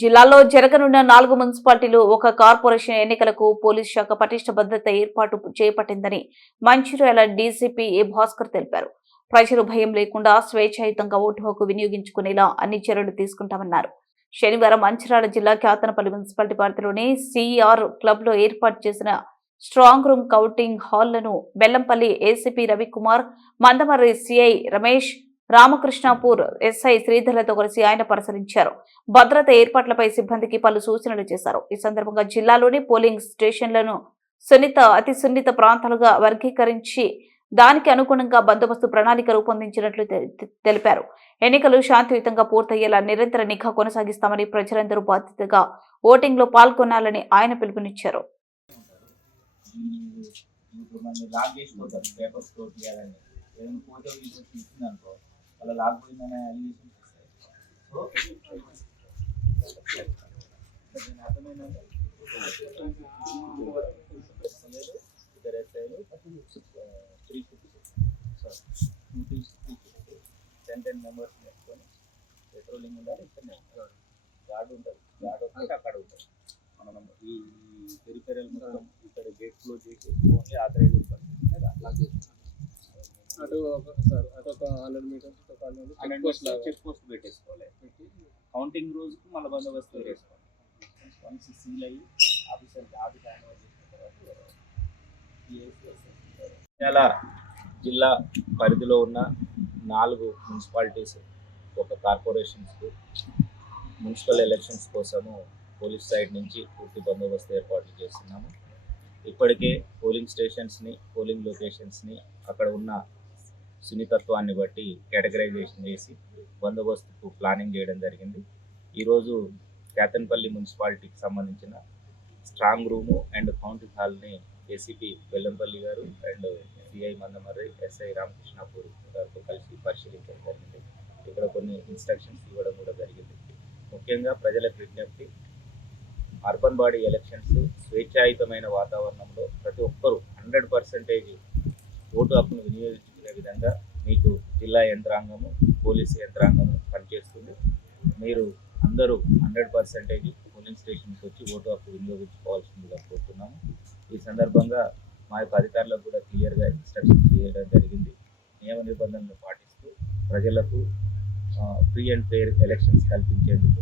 జిల్లాలో జరగనున్న 4 మున్సిపాలిటీలు ఒక కార్పొరేషన్ ఎన్నికలకు పోలీస్ శాఖ పటిష్ట భద్రత ఏర్పాటు చేపట్టిందని మంచిర్యాల డీసీపీ ఏ భాస్కర్ తెలిపారు. ప్రజలు భయం లేకుండా స్వేచ్ఛాయుతంగా ఓటు హక్కు వినియోగించుకునేలా అన్ని చర్యలు తీసుకుంటామన్నారు. శనివారం మంచిర్యాల జిల్లా క్యాతనపల్లి మున్సిపాలిటీ పరిధిలోని సిఆర్ క్లబ్ లో ఏర్పాటు చేసిన స్ట్రాంగ్ రూమ్ కౌంటింగ్ హాల్లను Bellampalli ACP Ravikumar, Mandamarri CI Ramesh, Ramakrishnapur SI శ్రీధర్లతో కలిసి ఆయన పరిశీలించారు. భద్రత ఏర్పాట్లపై సిబ్బందికి పలు సూచనలు చేశారు. ఈ సందర్భంగా జిల్లాలోని పోలింగ్ స్టేషన్లను అతి సున్నిత ప్రాంతాలుగా వర్గీకరించి దానికి అనుగుణంగా బందోబస్తు ప్రణాళిక రూపొందించినట్లు తెలిపారు. ఎన్నికలు శాంతియుతంగా పూర్తయ్యేలా నిరంతర నిఘా కొనసాగిస్తామని, ప్రజలందరూ బాధ్యతగా ఓటింగ్ లో పాల్గొనాలని ఆయన పిలుపునిచ్చారు. అలా లాక్పోయిందనే మెంబర్స్ వేసుకొని పెట్రోలింగ్ ఉండాలి. గార్డు ఉంటుంది, గార్డు వస్తే అక్కడ ఉంటుంది. మనం ఈ పెరిఫెరల్ మొత్తం ఇక్కడ గేట్ క్లోజ్ చేసి ఓన్లీ ఆథరైజ్ ఉంటుంది. అటు ఒక 100 మీటర్స్ చెక్ పోస్ట్ పెట్టేసుకోవాలి. కౌంటింగ్ రోజుకు మళ్ళీ బందోబస్తు వేసుకోవాలి. వన్స్ సీల్ అయ్యి ఆఫీసర్ హ్యాండ్ ఓవర్ చేసిన జిల్లా పరిధిలో ఉన్న 4 మున్సిపాలిటీస్, ఒక కార్పొరేషన్స్కు మున్సిపల్ ఎలక్షన్స్ కోసము పోలీస్ సైడ్ నుంచి పూర్తి బందోబస్తు ఏర్పాట్లు చేస్తున్నాము. ఇప్పటికే పోలింగ్ స్టేషన్స్ని, పోలింగ్ లొకేషన్స్ని అక్కడ ఉన్న సున్నితత్వాన్ని బట్టి కేటగరైజేషన్ చేసి బందోబస్తుకు ప్లానింగ్ చేయడం జరిగింది. ఈరోజు క్యాతన్పల్లి మున్సిపాలిటీకి సంబంధించిన స్ట్రాంగ్ రూము అండ్ కౌంటింగ్ హాల్ని ఏసీపీ బెల్లంపల్లి గారు and CI Mandamarri, SI Ramakrishnapur గారితో కలిసి పరిశీలించడం జరిగింది. ఇక్కడ కొన్ని ఇన్స్ట్రక్షన్స్ ఇవ్వడం కూడా జరిగింది. ముఖ్యంగా ప్రజలకు విజ్ఞప్తి, అర్బన్ బాడీ ఎలక్షన్స్ స్వేచ్ఛాయుతమైన వాతావరణంలో ప్రతి ఒక్కరూ 100% ఓటు హక్కును వినియోగించుకునే విధంగా మీకు జిల్లా యంత్రాంగము, పోలీసు యంత్రాంగము పనిచేస్తుంది. మీరు అందరూ 100% పోలింగ్ స్టేషన్కి వచ్చి ఓటు హక్కు వినియోగించుకోవాల్సిందిగా కోరుతున్నాము. ఈ సందర్భంగా మా యొక్క అధికారులకు కూడా క్లియర్గా ఇన్స్ట్రక్షన్స్ చేయడం జరిగింది. నియమ నిబంధనలు పాటిస్తూ ప్రజలకు ఫ్రీ అండ్ ఫెయిర్ ఎలక్షన్స్ కల్పించేందుకు